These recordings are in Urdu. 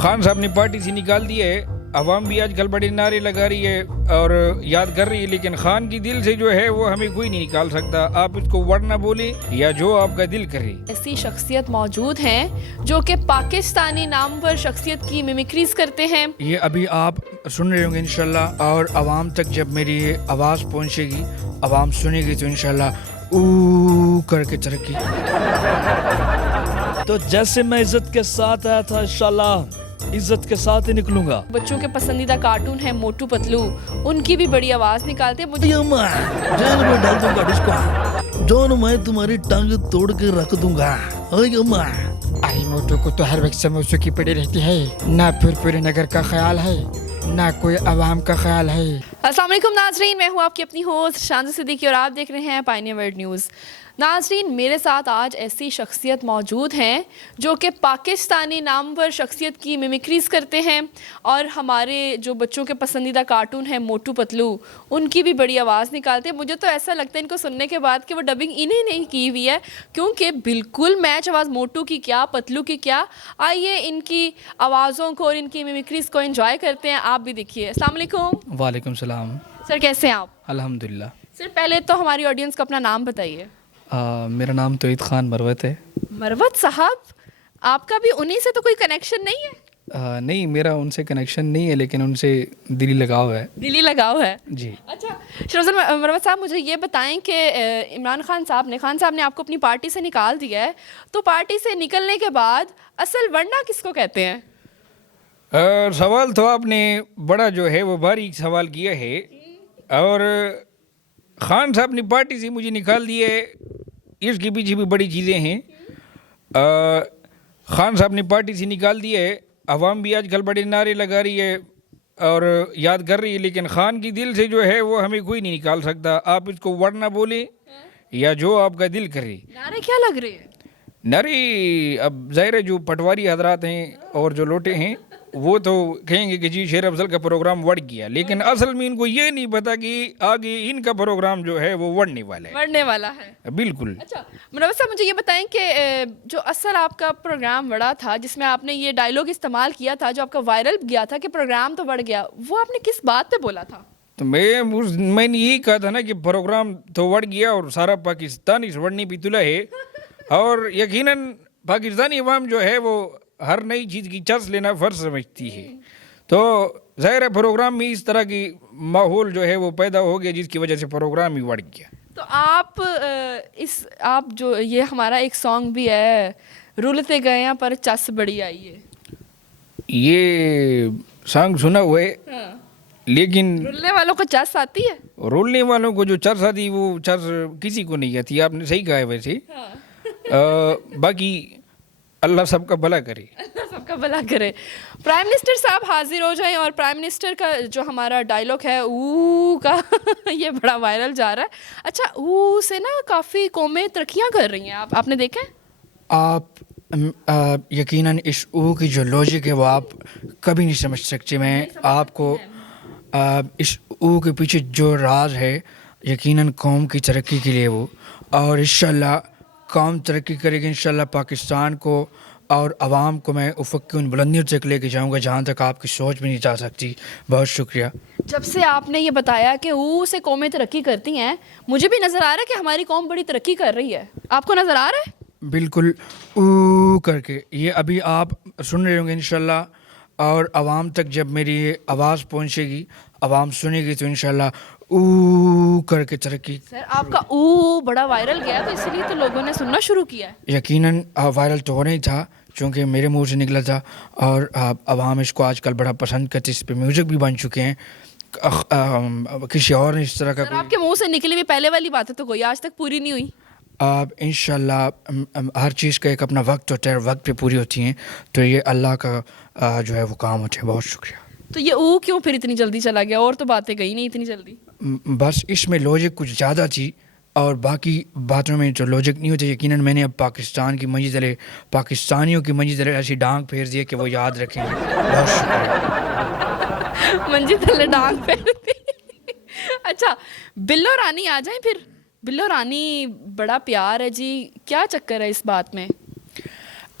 خان صاحب نے پارٹی سے نکال دیا ہے. عوام بھی آج کل بڑے نعرے لگا رہی ہے اور یاد کر رہی ہے, لیکن خان کی دل سے جو ہے وہ ہمیں کوئی نہیں نکال سکتا. آپ اس کو ورنہ بولے یا جو آپ کا دل کرے. ایسی شخصیت موجود ہیں جو کہ پاکستانی نامور شخصیت کی میمیکریز کرتے ہیں. یہ ابھی آپ سن رہے ہوں گے انشاءاللہ, اور عوام تک جب میری آواز پہنچے گی, عوام سنے گی تو انشاءاللہ او کر کے ترقی. تو جیسے میں عزت کے ساتھ آیا تھا انشاءاللہ عزت کے ساتھ ہی نکلوں گا. بچوں کے پسندیدہ کارٹون ہے موٹو پتلو, ان کی بھی بڑی آواز نکالتے ہیں. جان میں ڈال دوں گا ڈسکو, جان میں تمہاری ٹانگ توڑ کے رکھ دوں گا. آئی موٹو کو تو ہر وقت سموسوں کی پڑی رہتی ہے, نہ پورے نگر کا خیال ہے نہ کوئی عوام کا خیال ہے. السلام علیکم ناظرین, میں ہوں آپ کی اپنی ہوسٹ شانزی صدیقی اور آپ دیکھ رہے ہیں پائنیئر ورلڈ نیوز. ناظرین, میرے ساتھ آج ایسی شخصیت موجود ہیں جو کہ پاکستانی نامور شخصیت کی میمیکریز کرتے ہیں اور ہمارے جو بچوں کے پسندیدہ کارٹون ہیں موٹو پتلو, ان کی بھی بڑی آواز نکالتے ہیں. مجھے تو ایسا لگتا ہے ان کو سننے کے بعد کہ وہ ڈبنگ انہیں نہیں کی ہوئی ہے, کیونکہ بالکل میچ آواز موٹو کی کیا پتلو کی کیا. آئیے ان کی آوازوں کو اور ان کی میمیکریز کو انجوائے کرتے ہیں. آپ بھی دیکھیے. السلام علیکم. وعلیکم السلام. سر کیسے ہیں آپ؟ الحمدللہ. سر پہلے تو ہماری آڈینس کو اپنا نام بتائیے. میرا نام توحید خان مروت ہے. مروت صاحب, آپ کا بھی انہی سے تو کوئی کنیکشن نہیں ہے؟ نہیں, میرا ان سے کنیکشن نہیں ہے, لیکن ان سے دلی لگاؤ ہے. دلی لگاؤ ہے جی. اچھا شروزن مروت صاحب, مجھے یہ بتائیں کہ عمران خان صاحب نے آپ کو اپنی پارٹی سے نکال دیا ہے, تو پارٹی سے نکلنے کے بعد اصل ورنہ کس کو کہتے ہیں؟ سوال تو آپ نے بڑا جو ہے وہ باریک سوال کیا ہے, اور خان صاحب نے پارٹی سے مجھے نکال دیا ہے, اس کے پیچھے بھی بڑی چیزیں ہیں. خان صاحب نے پارٹی سے نکال دیا ہے, عوام بھی آج کل بڑے نعرے لگا رہی ہے اور یاد کر رہی ہے, لیکن خان کی دل سے جو ہے وہ ہمیں کوئی نہیں نکال سکتا. آپ اس کو ورنہ بولے یا جو آپ کا دل کرے. نعرے کیا لگ رہے ہیں؟ نعرے اب ظاہر ہے جو پٹواری حضرات ہیں اور جو لوٹے ہیں وہ تو کہیں گے کہ جی شیر افضل کا پروگرام وڑ گیا, لیکن اصل میں ان کو یہ نہیں پتا کہ آگے ان کا پروگرام جو ہے وہ وڑنے والا ہے. بالکل. اچھا منور صاحب, مجھے یہ بتائیں کہ جو اصل آپ کا پروگرام وڑا تھا, جس میں آپ نے یہ ڈائلاگ استعمال کیا تھا جو آپ کا وائرل گیا تھا کہ پروگرام تو وڑ گیا, وہ آپ نے کس بات پہ بولا تھا؟ تو میں نے یہی کہا تھا نا کہ پروگرام تو وڑ گیا اور سارا پاکستان اس وڑنے پہ تلا ہے, اور یقیناً پاکستانی عوام جو ہے وہ ہر نئی چیز کی چس لینا فرض سمجھتی ہے. تو ظاہر ہے پروگرام میں اس طرح کی ماحول جو ہے وہ پیدا ہو گیا جس کی وجہ سے پروگرام ہی وڑ گیا. تو آپ جو یہ ہمارا ایک سانگ بھی ہے, رولتے گئے ہیں پر چس بڑی آئی ہے, یہ سانگ سنا ہوا ہے, لیکن رولنے والوں کو چس آتی ہے؟ رولنے والوں کو جو چرس آتی وہ چرس کسی کو نہیں آتی. آپ نے صحیح کہا ہے ویسے. باقی اللہ سب کا بھلا کرے. سب کا بھلا کرے. پرائم منسٹر صاحب حاضر ہو جائیں, اور پرائم منسٹر کا جو ہمارا ڈائلاگ ہے او کا یہ بڑا وائرل جا رہا ہے. اچھا, او سے نا کافی قومیں ترقیاں کر رہی ہیں, آپ نے دیکھا ہے؟ آپ یقیناً اس او کی جو لاجک ہے وہ آپ کبھی نہیں سمجھ سکتے. میں آپ کو اس او کے پیچھے جو راز ہے یقیناً قوم کی ترقی کے لیے وہ, اور انشاءاللہ قوم ترقی کرے گی انشاءاللہ. پاکستان کو اور عوام کو میں افق کی ان بلندیوں تک لے کے جاؤں گا جہاں تک آپ کی سوچ بھی نہیں جا سکتی. بہت شکریہ. جب سے آپ نے یہ بتایا کہ او سے قومیں ترقی کرتی ہیں, مجھے بھی نظر آ رہا ہے کہ ہماری قوم بڑی ترقی کر رہی ہے. آپ کو نظر آ رہا ہے؟ بالکل او کر کے. یہ ابھی آپ سن رہے ہوں گے انشاءاللہ, اور عوام تک جب میری آواز پہنچے گی, عوام سنے گی تو انشاءاللہ او کر کے ترقی. سر آپ کا او بڑا وائرل گیا تو اسی لیے تو لوگوں نے سننا شروع کیا ہے. یقیناً وائرل تو ہو نہیں تھا چونکہ میرے منہ سے نکلا تھا, اور عوام اس کو آج کل بڑا پسند کرتے, اس پہ میوزک بھی بن چکے ہیں. کسی اور نے اس طرح کا سر آپ کے منہ سے نکلی ہوئی پہلے والی باتیں تو کوئی آج تک پوری نہیں ہوئی. انشاءاللہ ہر چیز کا ایک اپنا وقت ہوتا ہے, وقت پہ پوری ہوتی ہیں, تو یہ اللہ کا جو ہے وہ کام ہوتا ہے. بہت شکریہ. تو یہ او کیوں پھر اتنی جلدی چلا گیا, اور تو باتیں گئی نہیں اتنی جلدی؟ بس اس میں لاجک کچھ زیادہ تھی, اور باقی باتوں میں جو لاجک نہیں ہوتے. یقیناً میں نے اب پاکستان کی منجی تلے, پاکستانیوں کی منجی تلے ایسی ڈانگ پھیر دی ہے کہ وہ یاد رکھیں گے. بہت شکریہ. منجی تلے ڈانگ پھیر دی. اچھا, بلو رانی آ جائیں پھر. بلو رانی بڑا پیار ہے جی, کیا چکر ہے اس بات میں؟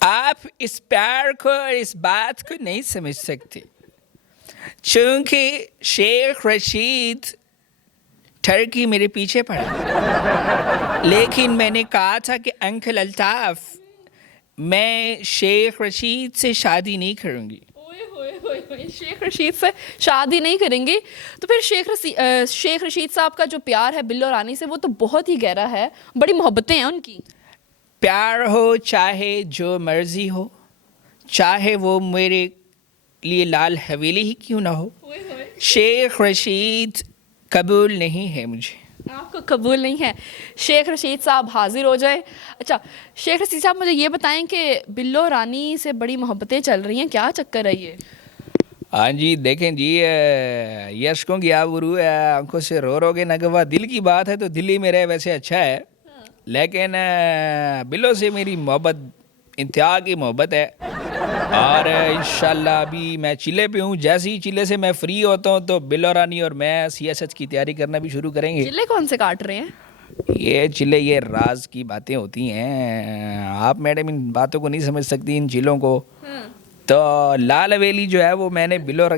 آپ اس پیار کو اور اس بات کو نہیں سمجھ سکتے، چونکہ شیخ رشید ٹرکی میرے پیچھے پڑا، لیکن میں نے کہا تھا کہ انکل الطاف میں شیخ رشید سے شادی نہیں کروں گی۔ شیخ رشید سے شادی نہیں کریں گی؟ تو پھر شیخ رشید صاحب کا جو پیار ہے بلو رانی سے وہ تو بہت ہی گہرا ہے، بڑی محبتیں ہیں ان کی۔ پیار ہو چاہے جو مرضی ہو، چاہے وہ میرے لیے لال حویلی ہی کیوں نہ ہو، شیخ رشید قبول نہیں ہے مجھے۔ آپ کو قبول نہیں ہے؟ شیخ رشید صاحب حاضر ہو جائے۔ اچھا شیخ رشید صاحب مجھے یہ بتائیں کہ بلو رانی سے بڑی محبتیں چل رہی ہیں، کیا چکر ہے یہ؟ ہاں جی دیکھیں جی، یشکوں کی آبرو ہے، آنکھوں سے رو رو کے نگوا، دل کی بات ہے تو دل ہی میں رہے ویسے اچھا ہے، لیکن بلو سے میری محبت انتہا کی محبت ہے، اور انشاءاللہ ابھی میں چلے پہ ہوں، جیسے ہی چلے سے میں فری ہوتا ہوں تو بلو رانی اور میں سیاست کی تیاری کرنا بھی شروع کریں گے۔ چلے کون سے کاٹ رہے ہیں؟ یہ چلے یہ راز کی باتیں ہوتی ہیں، آپ میڈم ان باتوں کو نہیں سمجھ سکتی، ان چلوں کو۔ تو لال حویلی جو ہے وہ میں نے بلو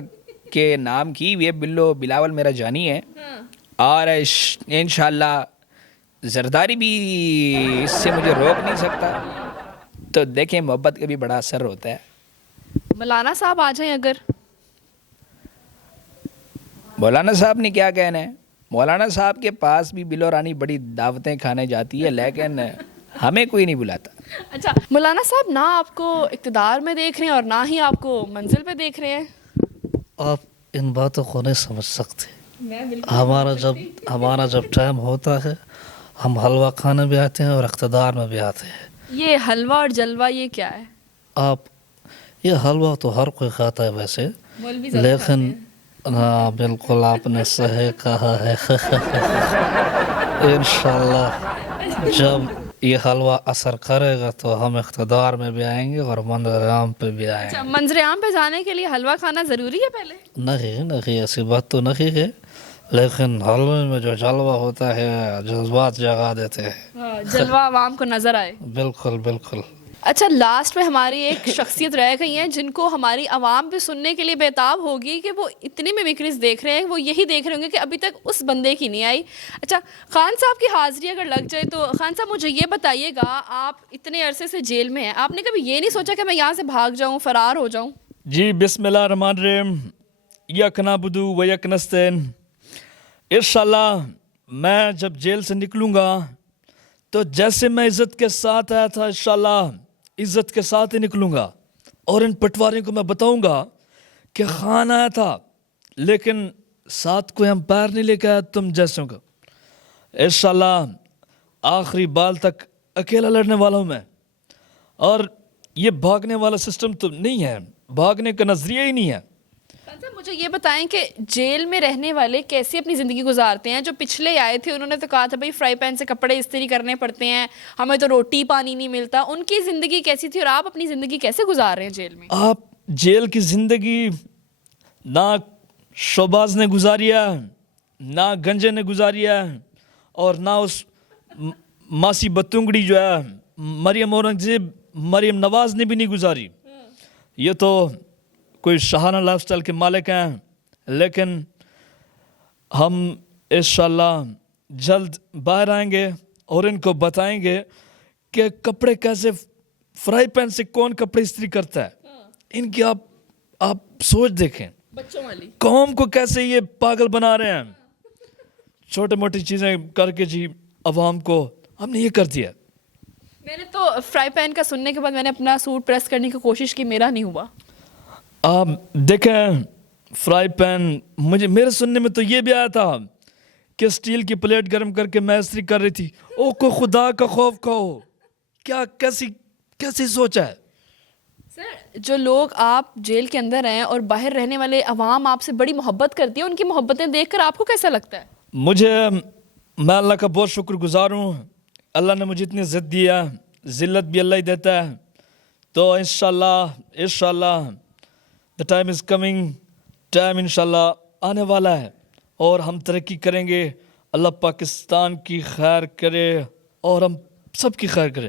کے نام کی، یہ بلو بلاول میرا جانی ہے، اور انشاءاللہ زرداری بھی اس سے مجھے روک نہیں سکتا۔ تو دیکھیں محبت کا بھی بڑا اثر ہوتا ہے۔ مولانا صاحب آ جائیں اگر۔ مولانا صاحب نے کیا کہنا ہے؟ مولانا صاحب کے پاس بھی بلو رانی بڑی دعوتیں کھانے جاتی ہے، لیکن ہمیں کوئی نہیں بلاتا۔ اچھا مولانا صاحب نہ آپ کو اقتدار میں دیکھ رہے ہیں اور نہ ہی آپ کو منزل پہ دیکھ رہے ہیں۔ آپ ان باتوں کو نہیں سمجھ سکتے۔ ہمارا جب ٹائم ہوتا ہے ہم حلوہ کھانے بھی آتے ہیں اور اقتدار میں بھی آتے ہیں۔ یہ حلوہ اور جلوہ یہ کیا ہے؟ آپ یہ حلوہ تو ہر کوئی کھاتا ہے ویسے، لیکن ہاں بالکل آپ نے صحیح کہا ہے۔ انشاءاللہ جب یہ حلوہ اثر کرے گا تو ہم اقتدار میں بھی آئیں گے اور منظر عام پہ بھی آئیں گے۔ منظر عام پہ جانے کے لیے حلوہ کھانا ضروری ہے پہلے؟ نہیں ایسی بات تو نہیں ہے، لیکن حلوے میں جو جلوہ ہوتا ہے جذبات جگا دیتے ہیں، جلوہ عوام کو نظر آئے۔ بالکل بالکل۔ اچھا لاسٹ میں ہماری ایک شخصیت رہ گئی ہیں جن کو ہماری عوام بھی سننے کے لیے بےتاب ہوگی کہ وہ اتنی میمیکریز دیکھ رہے ہیں، وہ یہی دیکھ رہے ہوں گے کہ ابھی تک اس بندے کی نہیں آئی۔ اچھا خان صاحب کی حاضری اگر لگ جائے تو خان صاحب مجھے یہ بتائیے گا، آپ اتنے عرصے سے جیل میں ہیں، آپ نے کبھی یہ نہیں سوچا کہ میں یہاں سے بھاگ جاؤں، فرار ہو جاؤں؟ جی بسم اللہ الرحمن الرحیم، یک نعبدو و یک نستعین۔ انشاءاللہ میں جب جیل سے نکلوں گا تو جیسے میں عزت کے ساتھ آیا تھا انشاءاللہ عزت کے ساتھ ہی نکلوں گا، اور ان پٹواریوں کو میں بتاؤں گا کہ خان آیا تھا لیکن ساتھ کوئی امپائر نہیں لے کے آیا تم جیسوں کا۔ انشاءاللہ آخری بال تک اکیلا لڑنے والا ہوں میں، اور یہ بھاگنے والا سسٹم تو نہیں ہے، بھاگنے کا نظریہ ہی نہیں ہے۔ مجھے یہ بتائیں کہ جیل میں رہنے والے کیسے اپنی زندگی گزارتے ہیں؟ جو پچھلے آئے تھے انہوں نے تو کہا تھا بھائی فرائی پین سے کپڑے استری کرنے پڑتے ہیں، ہمیں تو روٹی پانی نہیں ملتا، ان کی زندگی کیسی تھی اور آپ اپنی زندگی کیسے گزار رہے ہیں جیل میں؟ آپ جیل کی زندگی نہ شوباز نے گزاری ہے، نہ گنجے نے گزاری ہے، اور نہ اس ماسی بتنگڑی جو ہے مریم اورنگزیب مریم نواز نے بھی نہیں گزاری۔ یہ تو کوئی شاہانہ لائف سٹائل کے مالک ہیں، لیکن ہم انشاءاللہ جلد باہر آئیں گے اور ان کو بتائیں گے کہ کپڑے کیسے، فرائی پین سے کون کپڑے استری کرتا ہے۔ ان کی آپ سوچ دیکھیں، بچوں والی قوم کو کیسے یہ پاگل بنا رہے ہیں، چھوٹے موٹی چیزیں کر کے جی عوام کو ہم نے یہ کر دیا۔ میں نے تو فرائی پین کا سننے کے بعد میں نے اپنا سوٹ پریس کرنے کی کوشش کی، میرا نہیں ہوا۔ آپ دیکھیں فرائی پین، میرے سننے میں تو یہ بھی آیا تھا کہ اسٹیل کی پلیٹ گرم کر کے میں استری کر رہی تھی۔ او کو خدا کا خوف کھو، کیا کیسی سوچا ہے؟ سر جو لوگ آپ جیل کے اندر ہیں اور باہر رہنے والے عوام آپ سے بڑی محبت کرتی ہے، ان کی محبتیں دیکھ کر آپ کو کیسا لگتا ہے؟ میں اللہ کا بہت شکر گزار ہوں، اللہ نے مجھے اتنی عزت دیا، ذلت بھی اللہ ہی دیتا ہے۔ تو انشاءاللہ the time is coming، time انشاءاللہ آنے والا ہے اور ہم ترقی کریں گے، اللہ پاکستان کی خیر کرے اور ہم سب کی خیر کرے